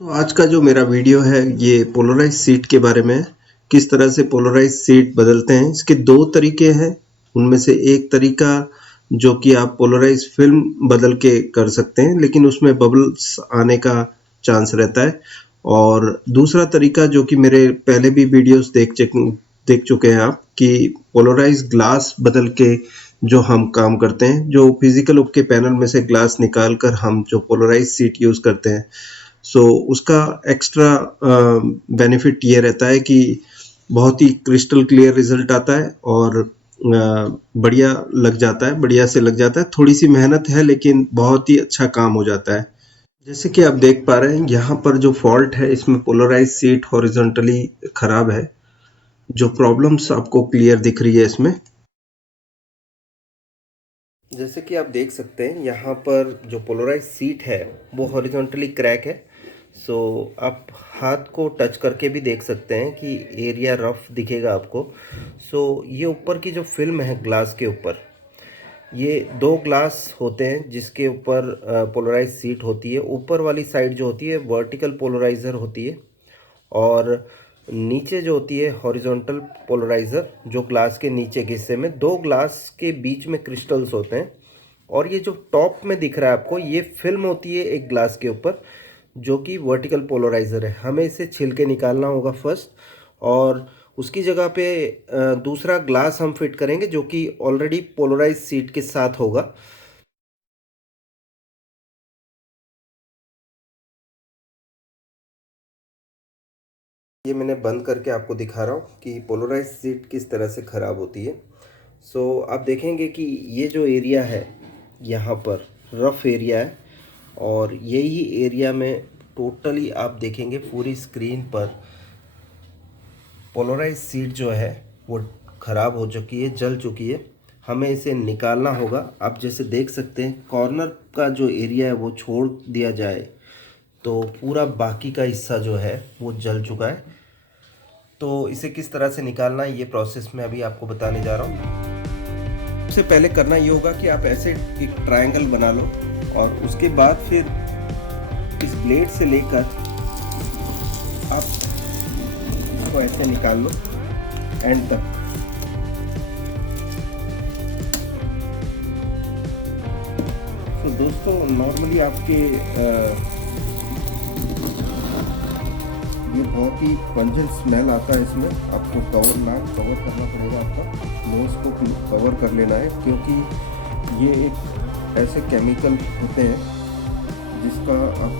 तो आज का जो मेरा वीडियो है ये पोलराइज सीट के बारे में है। किस तरह से पोलराइज सीट बदलते हैं। इसके दो तरीके हैं। उनमें से एक तरीका जो कि आप पोलराइज फिल्म बदल के कर सकते हैं, लेकिन उसमें बबल्स आने का चांस रहता है। और दूसरा तरीका जो कि मेरे पहले भी वीडियोस देख चुके हैं आप, कि पोलराइज ग्लास बदल के जो हम काम करते हैं, जो फिजिकल के पैनल में से ग्लास निकाल कर हम जो पोलराइज सीट यूज करते हैं। सो उसका एक्स्ट्रा बेनिफिट ये रहता है कि बहुत ही क्रिस्टल क्लियर रिजल्ट आता है और बढ़िया लग जाता है, बढ़िया से लग जाता है। थोड़ी सी मेहनत है लेकिन बहुत ही अच्छा काम हो जाता है। जैसे कि आप देख पा रहे हैं, यहाँ पर जो फॉल्ट है इसमें पोलराइज सीट हॉरिजॉन्टली खराब है। जो प्रॉब्लम्स आपको क्लियर दिख रही है इसमें, जैसे कि आप देख सकते हैं यहाँ पर जो पोलराइज सीट है वो हॉरिजॉन्टली क्रैक है। सो आप हाथ को टच करके भी देख सकते हैं कि एरिया रफ दिखेगा आपको। सो ये ऊपर की जो फिल्म है ग्लास के ऊपर, ये दो ग्लास होते हैं जिसके ऊपर पोलराइज सीट होती है। ऊपर वाली साइड जो होती है वर्टिकल पोलराइज़र होती है, और नीचे जो होती है हॉरिजॉन्टल पोलराइज़र, जो ग्लास के नीचे के हिस्से में दो ग्लास के बीच में क्रिस्टल्स होते हैं। और ये जो टॉप में दिख रहा है आपको, ये फिल्म होती है एक ग्लास के ऊपर, जो कि वर्टिकल पोलराइज़र है। हमें इसे छिल के निकालना होगा फर्स्ट, और उसकी जगह पे दूसरा ग्लास हम फिट करेंगे जो कि ऑलरेडी पोलराइज सीट के साथ होगा। ये मैंने बंद करके आपको दिखा रहा हूँ कि पोलराइज सीट किस तरह से ख़राब होती है। सो आप देखेंगे कि ये जो एरिया है यहाँ पर रफ एरिया है, और यही एरिया में टोटली आप देखेंगे पूरी स्क्रीन पर पोलराइज सीट जो है वो ख़राब हो चुकी है, जल चुकी है। हमें इसे निकालना होगा। आप जैसे देख सकते हैं कॉर्नर का जो एरिया है वो छोड़ दिया जाए तो पूरा बाकी का हिस्सा जो है वो जल चुका है। तो इसे किस तरह से निकालना है ये प्रोसेस मैं अभी आपको बताने जा रहा हूँ। सबसे पहले करना ये होगा कि आप ऐसे एक ट्रायंगल बना लो, और उसके बाद फिर इस ब्लेड से लेकर आप इसको ऐसे निकाल लो एंड तक। तो दोस्तों नॉर्मली आपके ये बहुत ही पंजेंट स्मेल आता है इसमें। आपको नाक कवर करना पड़ेगा, आपका नोज को कवर कर लेना है, क्योंकि ये एक ऐसे केमिकल होते हैं जिसका आप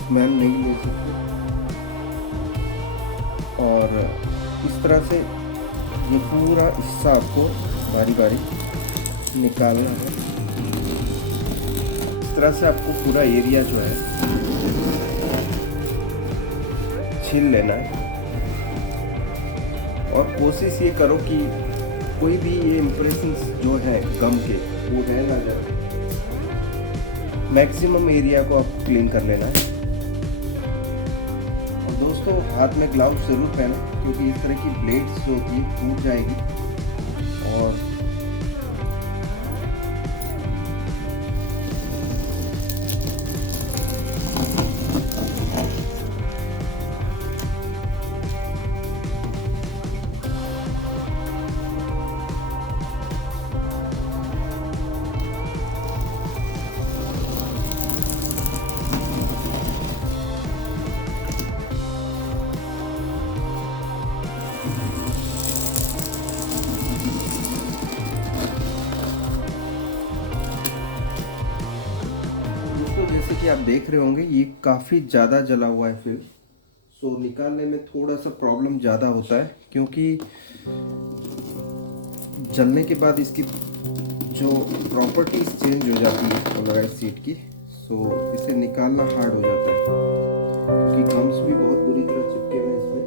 स्मेल नहीं ले सकते। और इस तरह से ये पूरा हिस्सा आपको बारी बारी निकालना है। इस तरह से आपको पूरा एरिया जो है छील लेना है, और कोशिश ये करो कि कोई भी ये इम्प्रेशंस जो है गम के वो रह ना जाए। मैक्सिमम एरिया को आप क्लीन कर लेना है। और दोस्तों हाथ में ग्लव्स ज़रूर पहने, क्योंकि इस तरह की ब्लेड्स जो होती है टूट जाएगी। और दोस्तों जैसे कि आप देख रहे होंगे ये काफ़ी ज़्यादा जला हुआ है फिर। सो निकालने में थोड़ा सा प्रॉब्लम ज़्यादा होता है, क्योंकि जलने के बाद इसकी जो प्रॉपर्टीज चेंज हो जाती है पोलराइज सीट की। सो इसे निकालना हार्ड हो जाता है, क्योंकि गम्स भी बहुत बुरी तरह चिपके हुए हैं इसमें।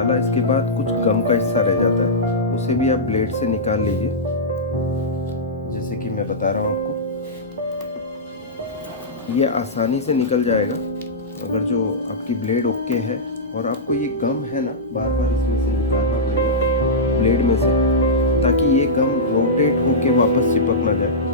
निकाला, इसके बाद कुछ गम का हिस्सा रह जाता है, उसे भी आप ब्लेड से निकाल लीजिए, जैसे कि मैं बता रहा हूँ आपको। ये आसानी से निकल जाएगा अगर जो आपकी ब्लेड ओके है। और आपको ये गम है ना, बार बार इसमें से निकालना पड़ेगा ब्लेड में से, ताकि ये गम रोटेट होके वापस चिपक ना जाए।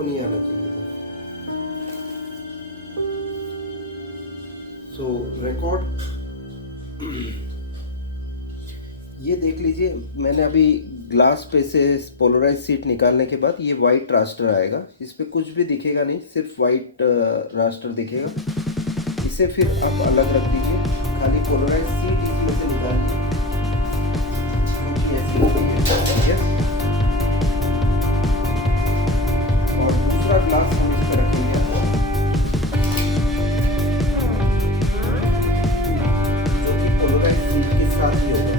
नहीं आना चाहिए था। सो रिकॉर्ड ये देख लीजिए, मैंने अभी ग्लास पे से पोलराइज सीट निकालने के बाद ये वाइट रास्टर आएगा, इस पर कुछ भी दिखेगा नहीं, सिर्फ वाइट रास्टर दिखेगा। इसे फिर आप अलग रख दीजिए, खाली पोलराइज सीट इसमें से निकाल दीजिए। और दूसरा ग्लास हम इस पर रखेंगे, जो कि पोलराइज सीट के साथ ही होगा।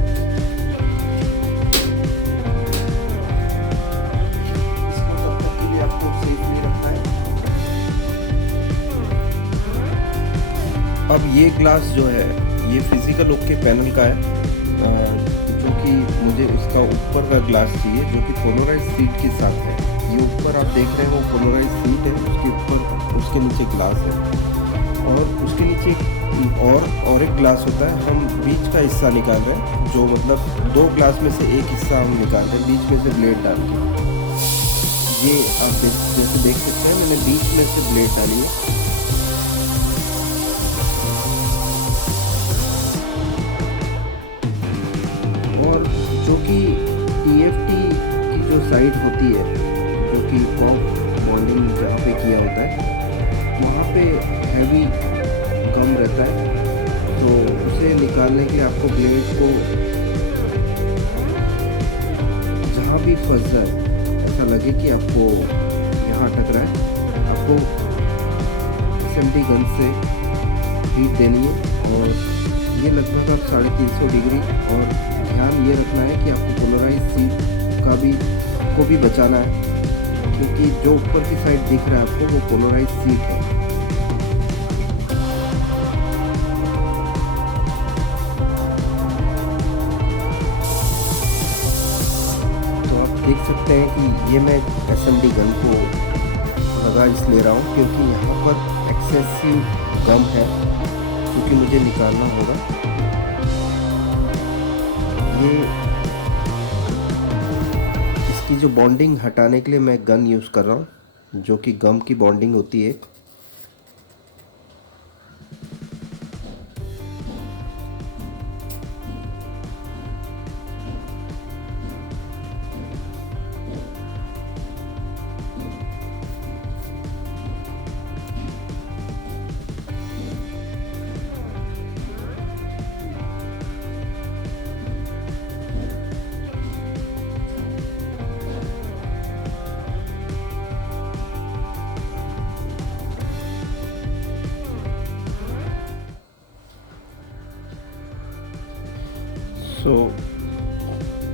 इसको तब तक के लिए आपको सेफली रखना है। अब ये ग्लास जो है ये फिजिकल ओके पैनल का है, जो कि मुझे उसका ऊपर का ग्लास चाहिए जो कि पोलराइज सीट के साथ है। ये ऊपर आप देख रहे हैं वो पोलराइज सीट है, उसके ऊपर उसके नीचे ग्लास है, और उसके नीचे और एक ग्लास होता है। हम बीच का हिस्सा निकाल रहे हैं, जो मतलब दो ग्लास में से एक हिस्सा हम निकाल रहे हैं बीच में से ब्लेड डाल के। ये आप जैसे देख सकते हैं मैंने बीच में से ब्लेड डाली है। और जो कि TFT की जो साइड होती है, जो कि कॉफ बॉन्डिंग जहाँ पे किया होता है, वहाँ पे हैवी गम रहता है, तो उसे निकालने के लिए आपको ब्लेड को जहाँ भी फंस जाए, ऐसा लगे कि आपको यहाँ अटक रहा है, आपको SMT गन से हीट देनी है। और ये लगभग आप 350 डिग्री, और ध्यान ये रखना है कि आपको पोलराइज सीट को भी बचाना है, क्योंकि जो ऊपर की साइड दिख रहा है आपको वो पोलराइज सीट है। तो आप देख सकते हैं कि ये मैं SMT गन को लगा इसलिए रहा हूँ क्योंकि यहाँ पर एक्सेसिव गम है, क्योंकि मुझे निकालना होगा। ये इसकी जो बॉन्डिंग हटाने के लिए मैं गन यूज़ कर रहा हूँ, जो कि गम की बॉन्डिंग होती है। सो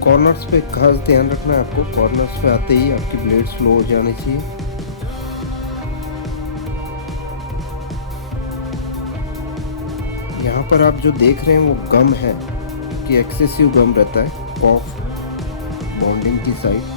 कॉर्नर्स पे खास ध्यान रखना है आपको, कॉर्नर्स पे आते ही आपकी ब्लेड स्लो हो जानी चाहिए। यहाँ पर आप जो देख रहे हैं वो गम है, कि एक्सेसिव गम रहता है कॉफ बॉन्डिंग की साइड।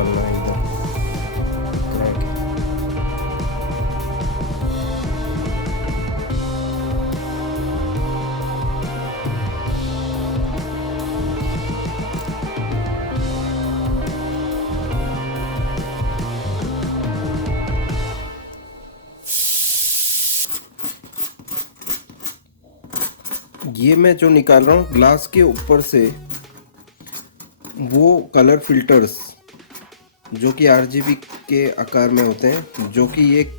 निकालना है एकदम क्रैक है। ये मैं जो निकाल रहा हूँ ग्लास के ऊपर से वो कलर फिल्टर्स जो कि RGB के आकार में होते हैं, जो कि एक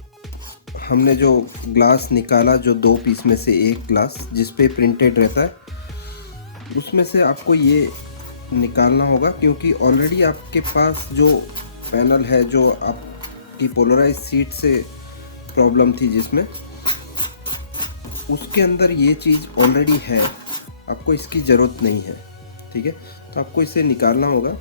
हमने जो ग्लास निकाला जो 2 पीस में से एक ग्लास जिस पे प्रिंटेड रहता है उसमें से आपको ये निकालना होगा, क्योंकि ऑलरेडी आपके पास जो पैनल है जो आपकी पोलराइज सीट से प्रॉब्लम थी जिसमें उसके अंदर ये चीज़ ऑलरेडी है, आपको इसकी ज़रूरत नहीं है। ठीक है, तो आपको इसे निकालना होगा।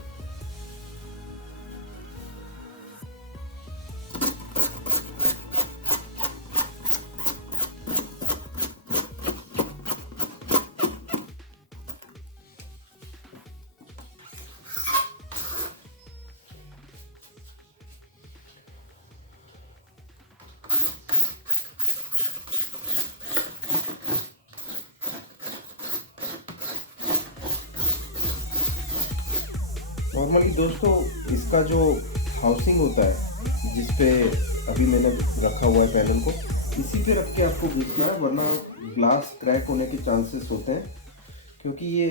नॉर्मली दोस्तों इसका जो हाउसिंग होता है जिस पे अभी मैंने रखा हुआ है पैनल को, इसी पे रख के आपको घिसना है, वरना ग्लास क्रैक होने के चांसेस होते हैं, क्योंकि ये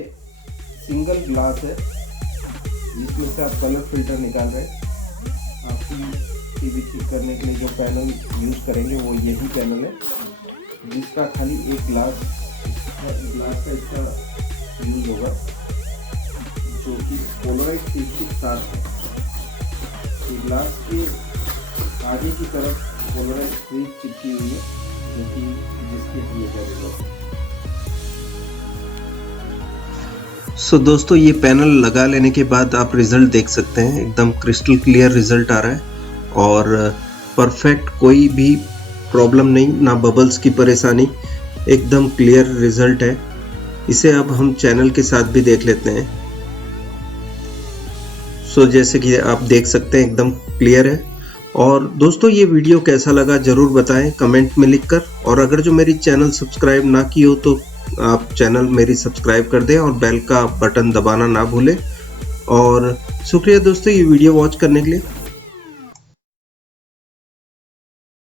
सिंगल ग्लास है जिसमें से आप कलर फिल्टर निकाल रहे हैं। आपकी टीवी ठीक करने के लिए जो पैनल यूज़ करेंगे वो यही पैनल है जिसका खाली एक ग्लास का इसका यूज होगा, जो कि पोलराइज सीट के साथ है। तो ग्लास के आगे की तरफ पोलराइज सीट चिपकी हुई है जो कि जिसके लिए जरूरत है। सो दोस्तों ये पैनल लगा लेने के बाद आप रिजल्ट देख सकते हैं, एकदम क्रिस्टल क्लियर रिजल्ट आ रहा है और परफेक्ट, कोई भी प्रॉब्लम नहीं, ना बबल्स की परेशानी, एकदम क्लियर रिजल्ट है। इसे अब हम चैनल के साथ भी देख लेते हैं। सो जैसे कि आप देख सकते हैं एकदम क्लियर है। और दोस्तों ये वीडियो कैसा लगा जरूर बताएं कमेंट में लिखकर, और अगर जो मेरी चैनल सब्सक्राइब ना की हो तो आप चैनल मेरी सब्सक्राइब कर दें और बेल का बटन दबाना ना भूलें। और शुक्रिया दोस्तों ये वीडियो वॉच करने के लिए।